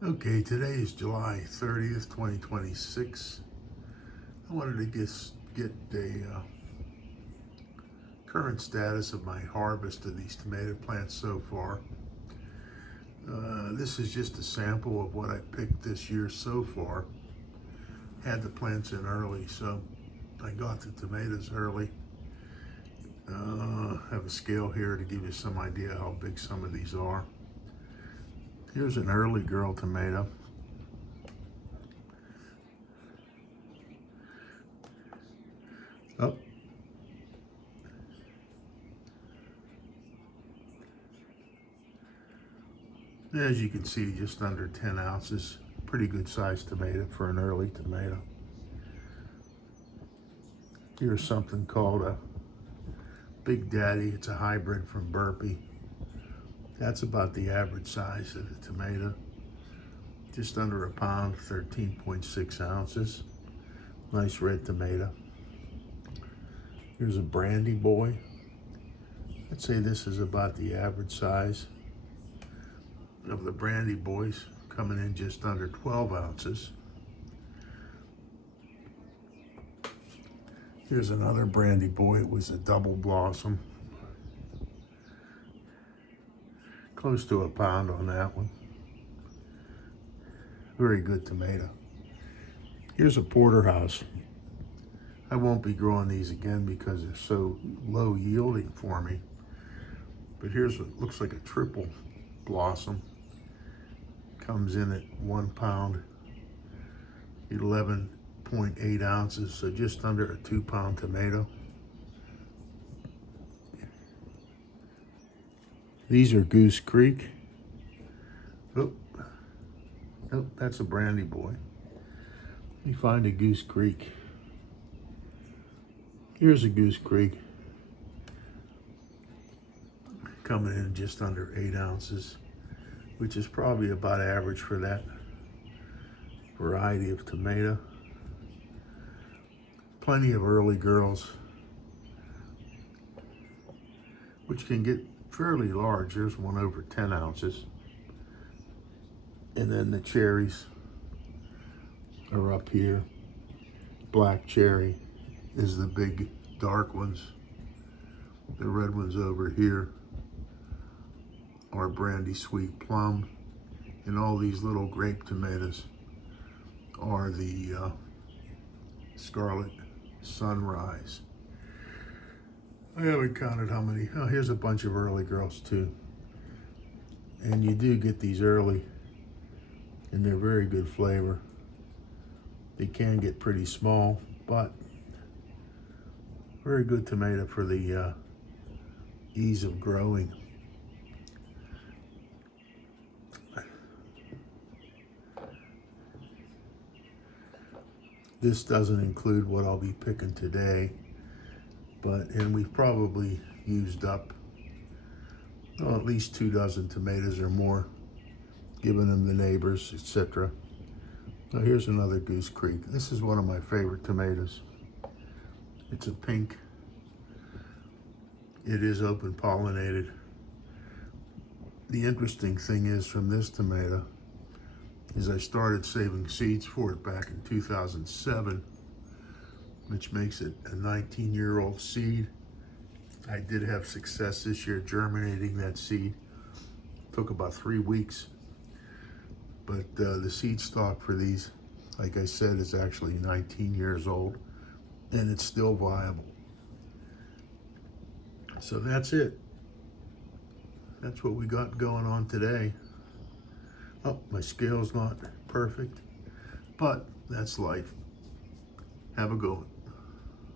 Okay, today is July 30th, 2026. I wanted to get a current status of my harvest of these tomato plants so far. This is just a sample of what I picked this year so far. Had the plants in early, so I got the tomatoes early. I have a scale here to give you some idea how big some of these are. Here's an early girl tomato. Oh. As you can see, just under 10 ounces. Pretty good sized tomato for an early tomato. Here's something called a Big Daddy. It's a hybrid from Burpee. That's about the average size of the tomato. Just under a pound, 13.6 ounces. Nice red tomato. Here's a Brandy Boy. I'd say this is about the average size of the Brandy Boys, coming in just under 12 ounces. Here's another Brandy Boy. It was a double blossom. Close to a pound on that one. Very good tomato. Here's a Porterhouse. I won't be growing these again because they're so low yielding for me. But here's what looks like a triple blossom. Comes in at 1 pound, 11.8 ounces, so just under a 2-pound tomato. These are Goose Creek. Oh, that's a Brandy Boy. Let me find a Goose Creek. Here's a Goose Creek. Coming in just under 8 ounces, which is probably about average for that variety of tomato. Plenty of early girls, which can get fairly large. There's one over 10 ounces. And then the cherries are up here. Black cherry is the big dark ones. The red ones over here are Brandy Sweet Plum. And all these little grape tomatoes are the Scarlet Sunrise. I haven't counted how many. Oh, here's a bunch of early girls too. And you do get these early, and they're very good flavor. They can get pretty small, but very good tomato for the ease of growing. This doesn't include what I'll be picking today, and we've probably used up at least 2 dozen tomatoes or more, giving them the neighbors, etc. Now here's another Goose Creek. This is one of my favorite tomatoes. It's a pink. It is open pollinated. The interesting thing is from this tomato is I started saving seeds for it back in 2007, which makes it a 19-year-old seed. I did have success this year germinating that seed. Took about 3 weeks, but the seed stock for these, like I said, is actually 19 years old, and it's still viable. So that's it. That's what we got going on today. Oh, my scale's not perfect, but that's life. Have a good one.